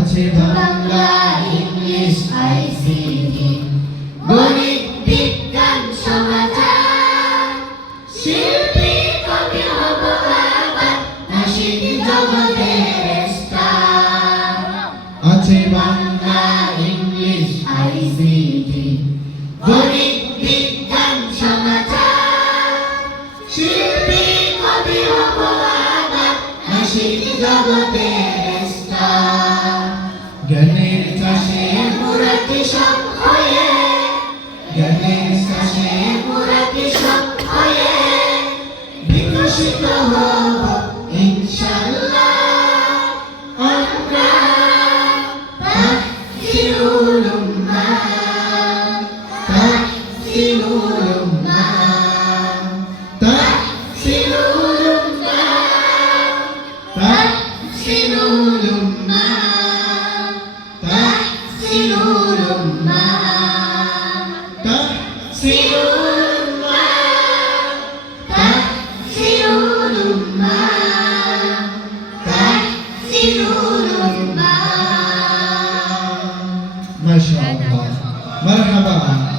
আছে বাংলা আছে Bangla English ICT গণিত বিজ্ঞান সমাচার শিল্পী কবি হব আবার স্টার জ্ঞানের চাষে পুরা কৃষক Maşallah. مرحبا